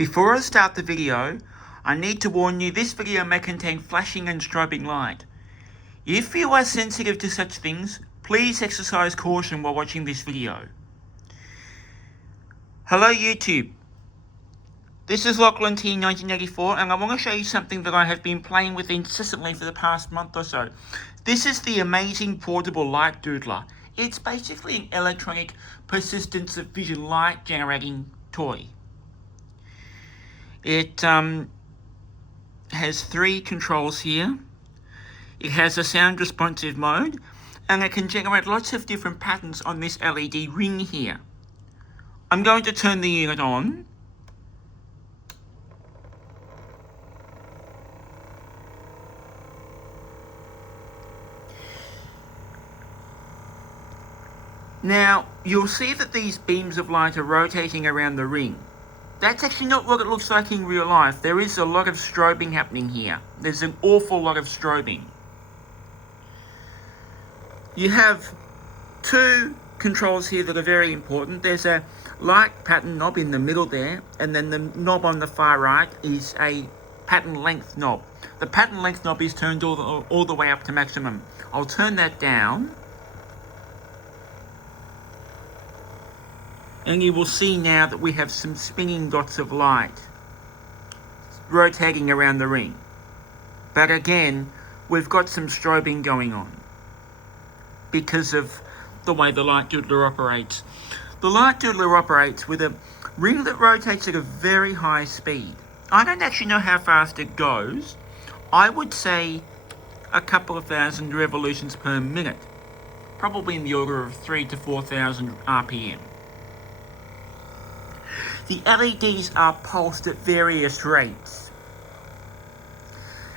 Before I start the video, I need to warn you this video may contain flashing and strobing light. If you are sensitive to such things, please exercise caution while watching this video. Hello YouTube, this is Lachlan T 1984 and I want to show you something that I have been playing with incessantly for the past month or so. This is the amazing portable light doodler. It's basically an electronic persistence of vision light generating toy. It has three controls here. It has a sound responsive mode and it can generate lots of different patterns on this LED ring here. I'm going to turn the unit on. Now, you'll see that these beams of light are rotating around the ring. That's actually not what it looks like in real life. There is a lot of strobing happening here. There's an awful lot of strobing. You have two controls here that are very important. There's a light pattern knob in the middle there, and then the knob on the far right is a pattern length knob. The pattern length knob is turned all the way up to maximum. I'll turn that down. And you will see now that we have some spinning dots of light rotating around the ring. But again, we've got some strobing going on because of the way the light doodler operates. The light doodler operates with a ring that rotates at a very high speed. I don't actually know how fast it goes. I would say a couple of thousand revolutions per minute. Probably in the order of 3,000 to 4,000 RPM. The LEDs are pulsed at various rates,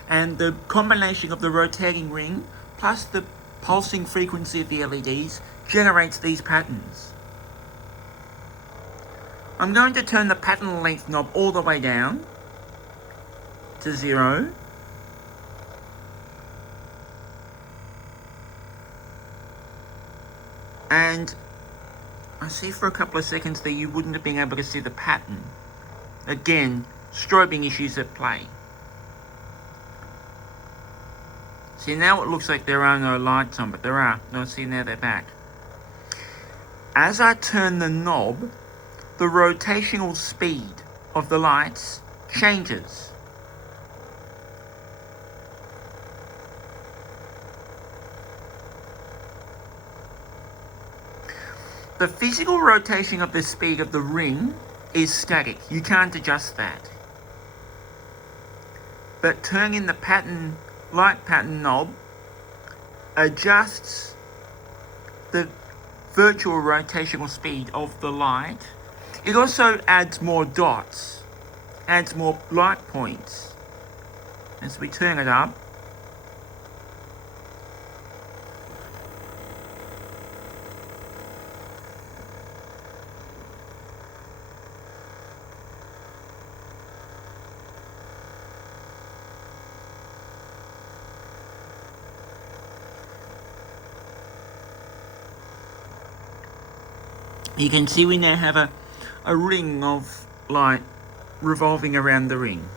and the combination of the rotating ring plus the pulsing frequency of the LEDs generates these patterns. I'm going to turn the pattern length knob all the way down to 0. And I see for a couple of seconds there you wouldn't have been able to see the pattern. Again, strobing issues at play. See, now it looks like there are no lights on, but there are. No, see, now they're back. As I turn the knob, the rotational speed of the lights changes. The physical rotation of the speed of the ring is static. You can't adjust that. But turning the light pattern knob adjusts the virtual rotational speed of the light. It also adds more dots, adds more light points. As we turn it up, you can see we now have a ring of light revolving around the ring.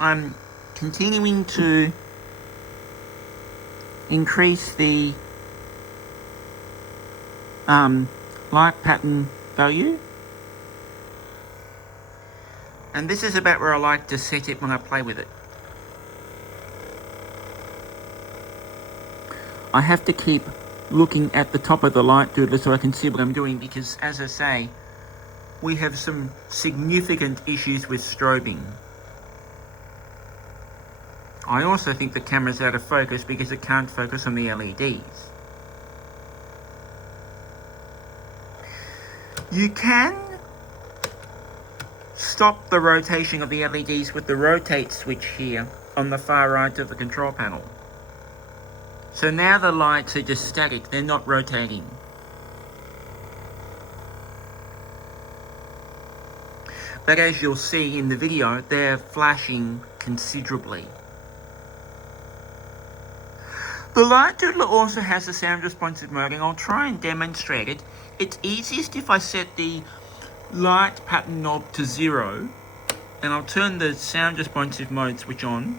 I'm continuing to increase the light pattern value, and this is about where I like to set it when I play with it. I have to keep looking at the top of the light doodler so I can see what I'm doing, because as I say, we have some significant issues with strobing. I also think the camera's out of focus because it can't focus on the LEDs. You can stop the rotation of the LEDs with the rotate switch here on the far right of the control panel. So now the lights are just static, they're not rotating. But as you'll see in the video, they're flashing considerably. The light doodler also has a sound responsive mode, and I'll try and demonstrate it. It's easiest if I set the light pattern knob to 0, and I'll turn the sound responsive mode switch on.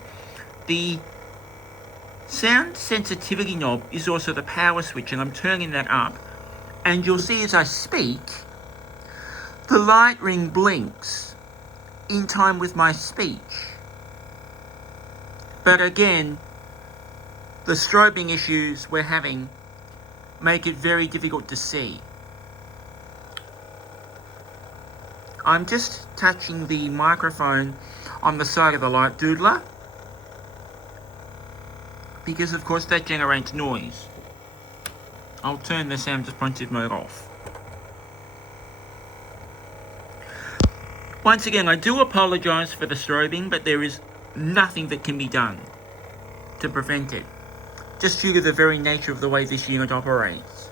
The sound sensitivity knob is also the power switch, and I'm turning that up. And you'll see as I speak, the light ring blinks in time with my speech. But again, the strobing issues we're having make it very difficult to see. I'm just touching the microphone on the side of the light doodler, because of course that generates noise. I'll turn the sound responsive mode off. Once again, I do apologise for the strobing, but there is nothing that can be done to prevent it, just due to the very nature of the way this unit operates.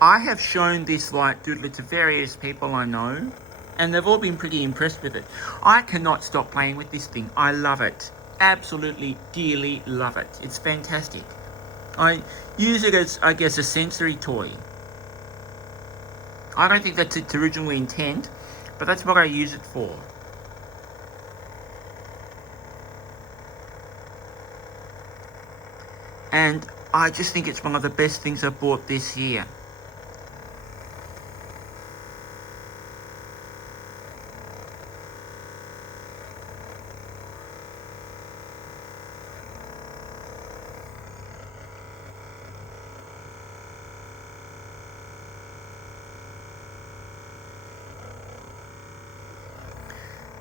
I have shown this light doodler to various people I know, and they've all been pretty impressed with it. I cannot stop playing with this thing. I love it. Absolutely, dearly love it. It's fantastic. I use it as, I guess, a sensory toy. I don't think that's its original intent, but that's what I use it for. And I just think it's one of the best things I've bought this year.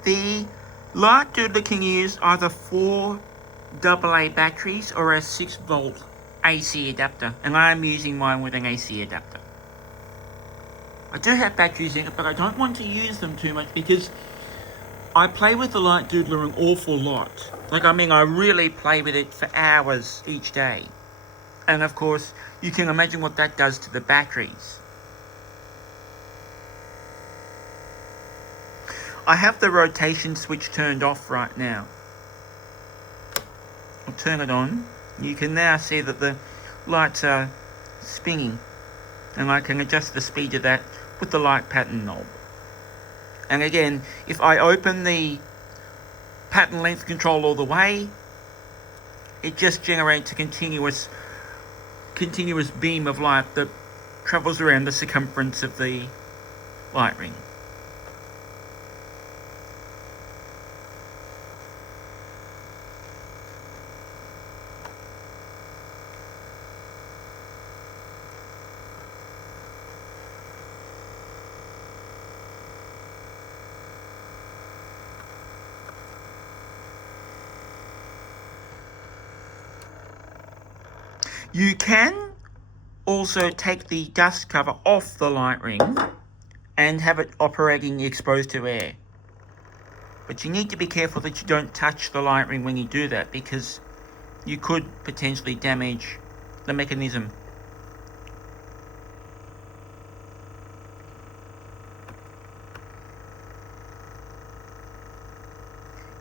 The light doodler can use either 4 AA batteries or a 6-volt AC adapter, and I am using mine with an AC adapter. I do have batteries in it, but I don't want to use them too much because I play with the light doodler an awful lot. I really play with it for hours each day. And of course, you can imagine what that does to the batteries. I have the rotation switch turned off right now. I'll turn it on. You can now see that the lights are spinning, and I can adjust the speed of that with the light pattern knob. And again, if I open the pattern length control all the way, it just generates a continuous beam of light that travels around the circumference of the light ring. You can also take the dust cover off the light ring and have it operating exposed to air. But you need to be careful that you don't touch the light ring when you do that, because you could potentially damage the mechanism.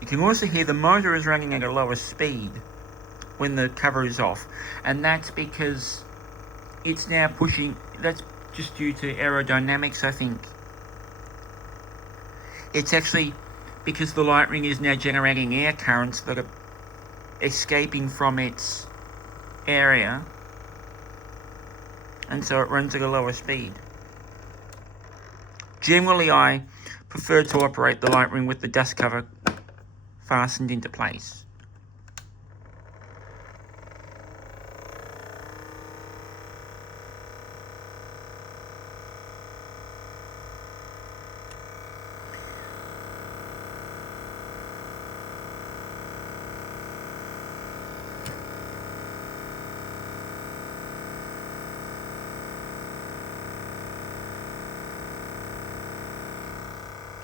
You can also hear the motor is running at a lower speed when the cover is off, and that's because it's now pushing. That's just due to aerodynamics, I think. It's actually because the light ring is now generating air currents that are escaping from its area, and so it runs at a lower speed. Generally, I prefer to operate the light ring with the dust cover fastened into place.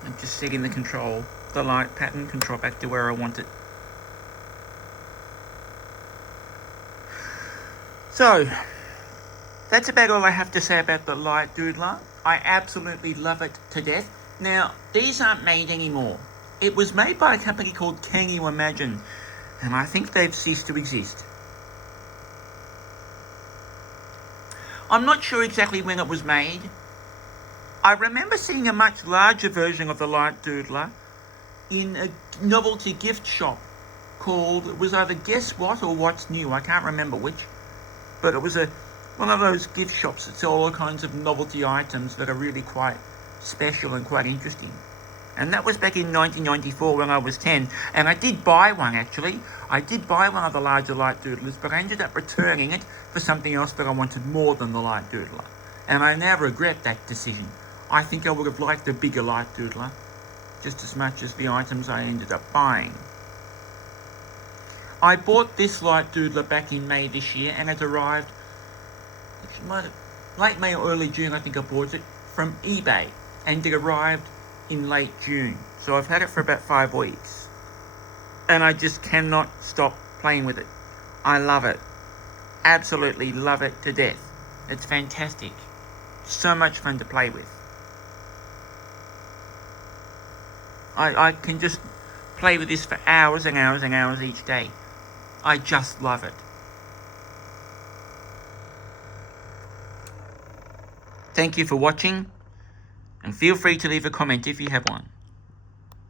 I'm just setting the light pattern control back to where I want it. So, that's about all I have to say about the light doodler. I absolutely love it to death. Now, these aren't made anymore. It was made by a company called Can You Imagine, and I think they've ceased to exist. I'm not sure exactly when it was made. I remember seeing a much larger version of the Light Doodler in a novelty gift shop called, it was either Guess What or What's New, I can't remember which, but it was one of those gift shops that sell all kinds of novelty items that are really quite special and quite interesting. And that was back in 1994 when I was 10, and I did buy one actually. I did buy one of the larger Light Doodlers, but I ended up returning it for something else that I wanted more than the Light Doodler. And I now regret that decision. I think I would have liked the bigger Light Doodler just as much as the items I ended up buying. I bought this Light Doodler back in May this year, and it arrived, late May or early June, I think I bought it, from eBay, and it arrived in late June. So I've had it for about 5 weeks, and I just cannot stop playing with it. I love it. Absolutely love it to death. It's fantastic. So much fun to play with. I can just play with this for hours and hours and hours each day. I just love it. Thank you for watching, and feel free to leave a comment if you have one.